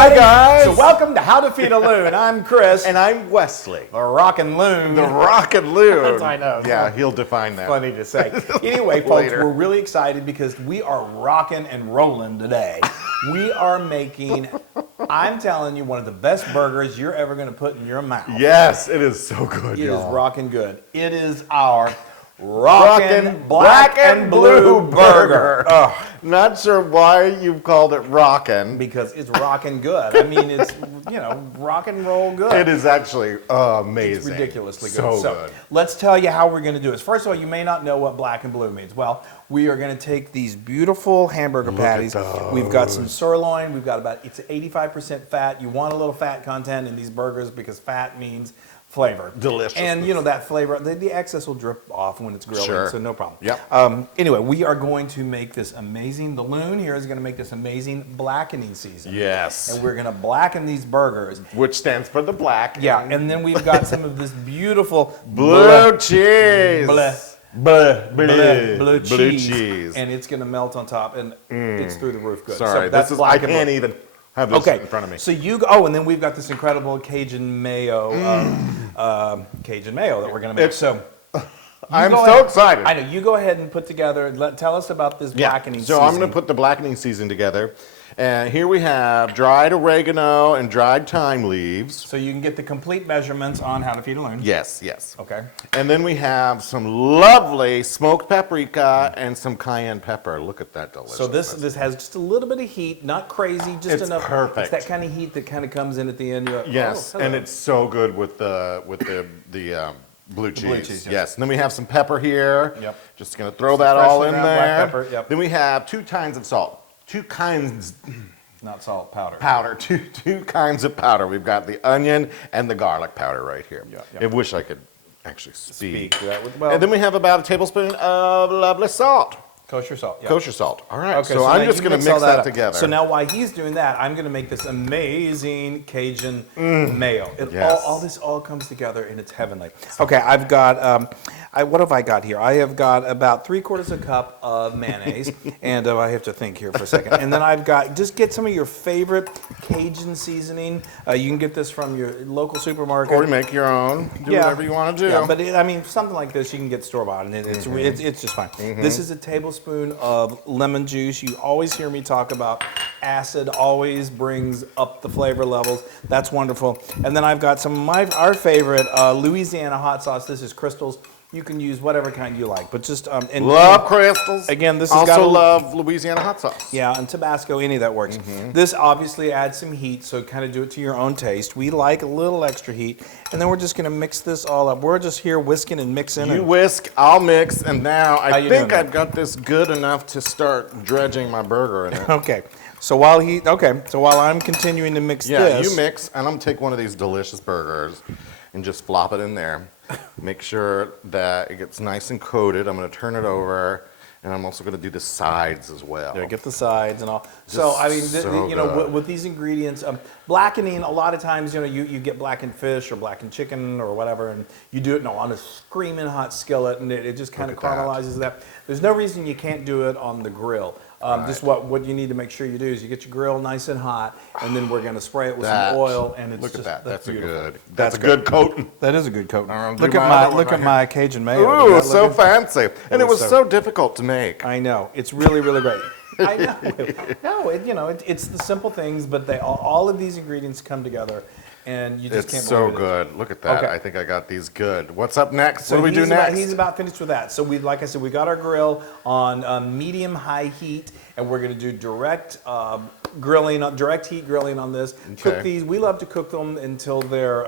Hi, guys. So welcome to How to Feed a Loon. I'm Chris. And I'm Wesley. The Rockin' Loon. The Rockin' Loon. I know. Yeah, he'll define that. Funny to say. Anyway, folks, we're really excited because we are rocking and rolling today. We are making, I'm telling you, one of the best burgers you're ever going to put in your mouth. Yes, it is so good, It y'all. is rockin' good. It is our Rockin' Black and Blue Burger. Burger. Oh, not sure why you've called it Rockin'. Because it's rockin' good. I mean, it's, rock and roll good. It is actually amazing. It's ridiculously good. So good. Let's tell you how we're going to do this. First of all, you may not know what black and blue means. Well, we are going to take these beautiful hamburger patties. We've got some sirloin. We've got it's 85% fat. You want a little fat content in these burgers because fat means flavor. Delicious. And that flavor, the excess will drip off when it's grilling, Sure. so no problem. Yep. Anyway, we are going to make this amazing, the Loon here is going to make this amazing blackening season. Yes. And we're going to blacken these burgers. Which stands for the black. Yeah, and then we've got some of this beautiful blue cheese. Blue cheese. cheese. And it's going to melt on top, and it's through the roof good. Sorry, so that's I can't even have this in front of me. So and then we've got this incredible Cajun Mayo, Cajun Mayo that we're going to make. I'm so excited. I know. You go ahead and put together, tell us about this blackening seasoning. So I'm going to put the blackening season together. And here we have dried oregano and dried thyme leaves. So you can get the complete measurements on How to Feed a Loon. Yes, yes. Okay. And then we have some lovely smoked paprika and some cayenne pepper. Look at that delicious. So this has just a little bit of heat, not crazy, just enough. Perfect. It's that kind of heat that kind of comes in at the end. You're like, yes, and it's so good with the blue cheese. Blue cheese, yes. And then we have some pepper here. Yep. Just going to throw that all in there. Black pepper. Yep. Then we have 2 kinds of salt. 2 kinds. Not salt, powder. Powder. Two kinds of powder. We've got the onion and the garlic powder right here. Yeah. I wish I could actually speak. Well, And then we have about a tablespoon of lovely salt. Kosher salt. Yeah. Kosher salt. All right. Okay, so I'm just going to mix that up together. So now while he's doing that, I'm going to make this amazing Cajun mayo. All this comes together and it's heavenly. Okay, I've got, what have I got here? I have got about 3/4 cup of mayonnaise, and I have to think here for a second. And then I've got, just get some of your favorite Cajun seasoning. You can get this from your local supermarket. Or you make your own. Do whatever you want to do. Yeah, but something like this you can get store-bought, and it's just fine. This is a tablespoon of lemon juice. You always hear me talk about acid always brings up the flavor levels. That's wonderful. And then I've got some of our favorite Louisiana hot sauce. This is Crystals. You can use whatever kind you like, but just love Crystals. Again, this has got love Louisiana hot sauce. Yeah, and Tabasco, any of that works. This obviously adds some heat, so kind of do it to your own taste. We like a little extra heat, and then we're just going to mix this all up. We're just here whisking and mixing. You whisk, I'll mix, and now I think I've got this good enough to start dredging my burger in it. Okay. So while I'm continuing to mix this. Yeah, you mix, and I'm going to take one of these delicious burgers and just flop it in there. Make sure that it gets nice and coated. I'm going to turn it over, and I'm also going to do the sides as well. Yeah, get the sides and all. With these ingredients, blackening, a lot of times, you get blackened fish or blackened chicken or whatever, and you do it on a screaming hot skillet, and it just kind of caramelizes that. There's no reason you can't do it on the grill. Just what you need to make sure you do is you get your grill nice and hot, and then we're going to spray it with some oil, and it's look at that. That's beautiful. That's a good coating. That is a good coating. Look at my Cajun Mayo. Ooh, so fancy, and it was so difficult to make. I know, it's really, really great. I know. No, it's the simple things, but all of these ingredients come together, and you just can't believe it. It's so good. Look at that. Okay. I think I got these good. What's up next? So what do we do next? He's about finished with that. So like I said, we got our grill on medium-high heat, and we're going to do direct heat grilling on this. Okay. Cook these. We love to cook them until they're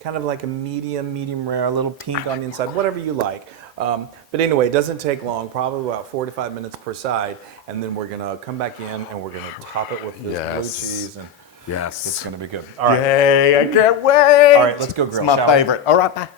kind of like a medium rare, a little pink on the inside, whatever you like. But anyway, it doesn't take long, probably about 4 to 5 minutes per side, and then we're going to come back in and we're going to top it with this blue cheese. And yes. It's going to be good. All right. Yay, I can't wait. All right, let's go grill. It's my favorite. All right, bye.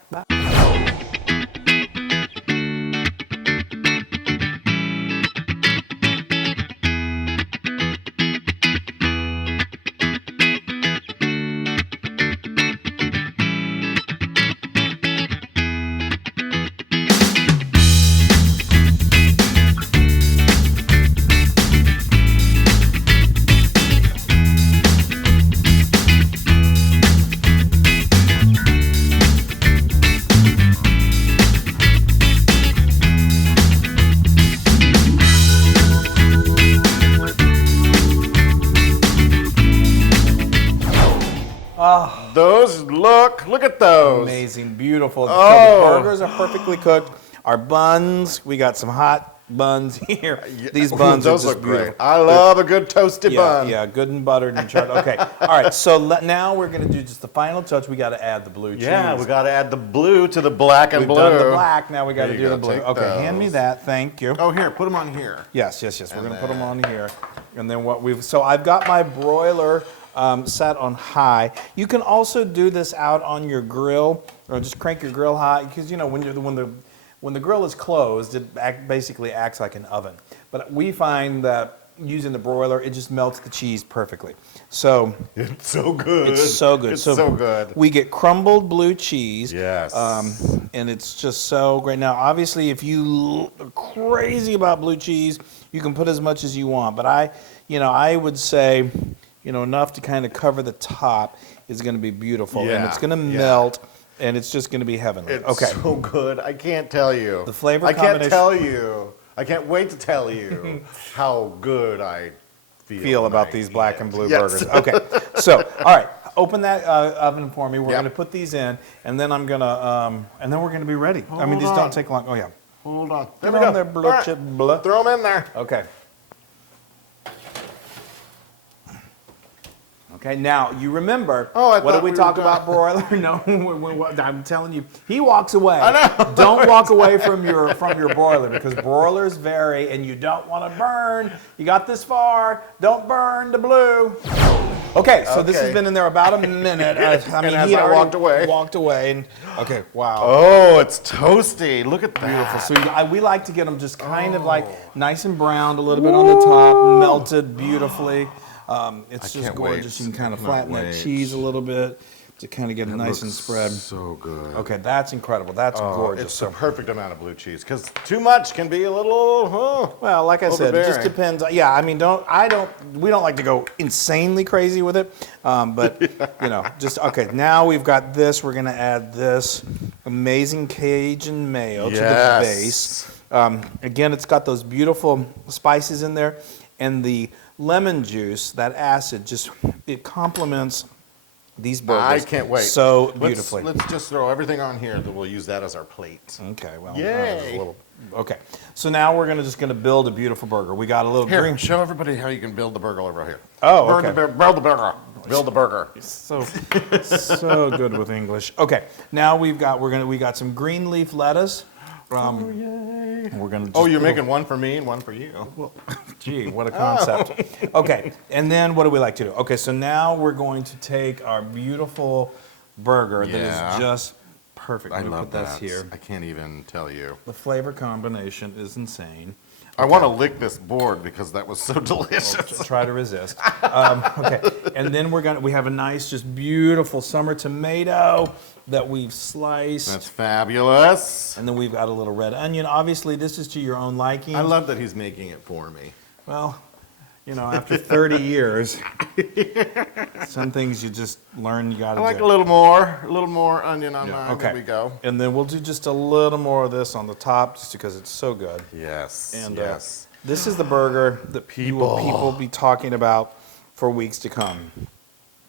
those. Look at those. Amazing, beautiful. So Oh. the burgers are perfectly cooked. Our buns, we got some hot buns here. These buns those are just look beautiful. great. I love a good toasted bun. Yeah, good and buttered and charred. Okay, all right. So now we're gonna do just the final touch. We got to add the blue cheese. Yeah, we got to add the blue to the black and We've blue. done the black. Now we got to There do you the go, blue. take Okay, hand me those. that. Thank you. Oh, here, put them on here. Yes. We're And gonna put them then- on here, and then so I've got my broiler set on high. You can also do this out on your grill, or just crank your grill high, because when the grill is closed, it basically acts like an oven. But we find that using the broiler, it just melts the cheese perfectly. So It's so good. it's so good. It's so good. We get crumbled blue cheese. Yes. And it's just so great. Now, obviously, if you are crazy about blue cheese, you can put as much as you want. But I would say, enough to kind of cover the top is going to be beautiful, and it's going to melt, and it's just going to be heavenly. It's Okay. so good. I can't tell you. The flavor I can't combination- tell you. I can't wait to tell you how good I Feel when about I these eat black it. and blue Yes. burgers. Okay. So, all right. Open that oven for me. We're Yep. going to put these in, and then we're going to be ready. I mean, Hold these on. don't take long. Oh yeah. Hold on. There Get we on go. there, blue All right. chip, blue. Throw them in there. Okay. Okay, now you remember, Oh, I what thought did we we talk were about broiler? No, I'm telling you, he walks away. I know. Don't walk away from your broiler, because broilers vary and you don't want to burn. You got this far, don't burn the blue. Okay, so this has Okay. been in there about a minute. I mean, as he I already walked away. and okay, wow. Oh, it's toasty. Look at that. Beautiful. So we like to get them just kind of like nice and browned, a little bit on the top, melted beautifully. It's just can't gorgeous. wait. You can kind of I cannot flatten that wait. cheese a little bit to kind of get it nice and Looks spread. So good. Okay, that's incredible. That's Oh, gorgeous. it's So, the perfect amount of blue cheese, because too much can be a little. well, like I said, it just overbearing. depends. Yeah, I mean, we don't like to go insanely crazy with it, but just okay. Now we've got this. We're gonna add this amazing Cajun Mayo to the base. Again, it's got those beautiful spices in there, and the lemon juice, that acid, it complements these burgers. I can't wait. So beautifully. Let's just throw everything on here, then we'll use that as our plate. Okay, well, Yay. okay. So now we're just gonna build a beautiful burger. We got a little Here, green. show everybody how you can build the burger over here. Oh, Build okay. build the burger. Build the burger. So good with English. Okay, now we got some green leaf lettuce. Yay. We're gonna. Oh, just you're put making one for me and one for you. Gee, what a concept. Okay, and then what do we like to do? Okay, so now we're going to take our beautiful burger that Yeah. is just perfect. I Let me love put this that. here. I can't even tell you. The flavor combination is insane. I want to lick this board because that was so delicious. Try to resist. Okay, and then we have a nice, just beautiful summer tomato that we've sliced. That's fabulous. And then we've got a little red onion. Obviously, this is to your own liking. I love that he's making it for me. Well, after 30 years, some things you just learn you got to I like do. a little more onion on mine. Okay. There we go. And then we'll do just a little more of this on the top, just because it's so good. Yes. And yes. this is the burger that people will be talking about for weeks to come.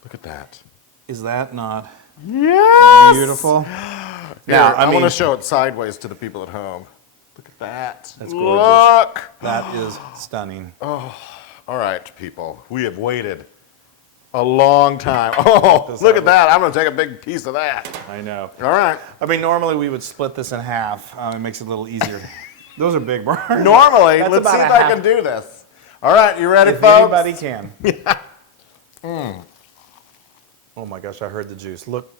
Look at that. Is that not Yes. beautiful? Here, Now, I want mean- to show it sideways to the people at home. Look at that. That's gorgeous. Look. That is stunning. All right, people. We have waited a long time. Oh, look at that. I'm going to take a big piece of that. I know. All right. I mean, normally we would split this in half. It makes it a little easier. Those are big burgers. Normally, That's let's see about if a I half. can do this. All right, you ready, If folks? anybody can. Oh my gosh, I heard the juice. Look.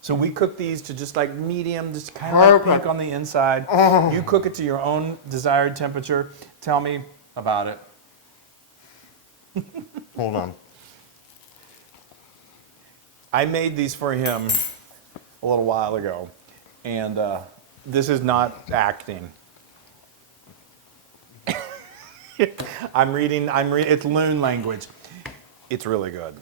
So we cook these to just like medium, just kind of like Perfect. pink on the inside. You cook it to your own desired temperature. Tell me about it. Hold on. I made these for him a little while ago, and this is not acting. I'm reading. It's Loon language. It's really good.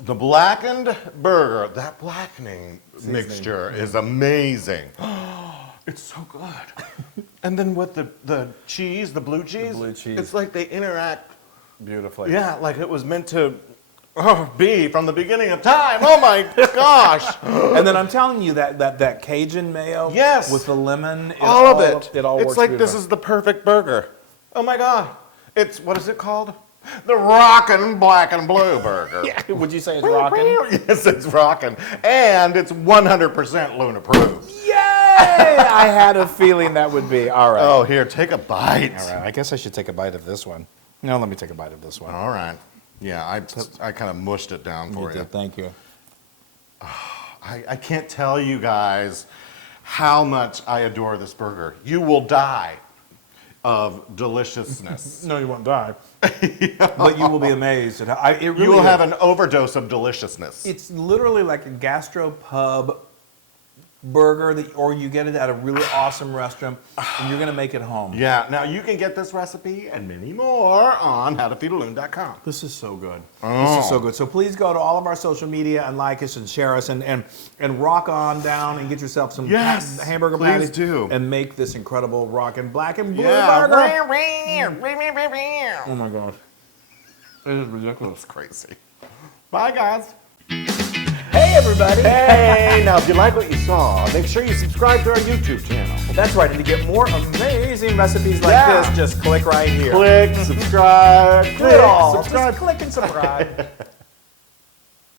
The blackened burger, that blackening mixture is amazing. It's so good. And then with the cheese, the blue cheese, blue cheese. it's like they interact. Beautifully. Yeah, like it was meant to Oh, B from the beginning of time. Oh my gosh. And then I'm telling you that Cajun mayo, Yes. with the lemon, All of it. It all it's works like this beautifully. is the perfect burger. Oh my God. It's, what is it called? The Rockin' Black and Blue Burger. Yeah. Would you say it's rocking? Yes, it's Rockin'. And it's 100% Loon approved. Yay! I had a feeling that would be. All right. Oh, here, take a bite. All right. I guess I should take a bite of this one. No, let me take a bite of this one. All right. Yeah, I kind of mushed it down for you. did. Thank you. I can't tell you guys how much I adore this burger. You will die of deliciousness. No, you won't die. But you will be amazed at how it really You will is. have an overdose of deliciousness. It's literally like a gastropub burger, or you get it at a really awesome restaurant, and you're gonna make it home. Yeah, now you can get this recipe and many more on howtofeedaloon.com. This is so good. Oh. This is so good. So please go to all of our social media and like us and share us and rock on down and get yourself some Yes, hamburger please patties do. and make this incredible Rockin' Black and Blue Yeah. Burger. Oh my gosh. It is ridiculous. That's crazy. Bye, guys. Hey everybody. Hey, now if you like what you saw, make sure you subscribe to our YouTube channel. That's right, and to get more amazing recipes like Yeah. this, just click right here. Click, subscribe, Do it all. subscribe. Just click and subscribe.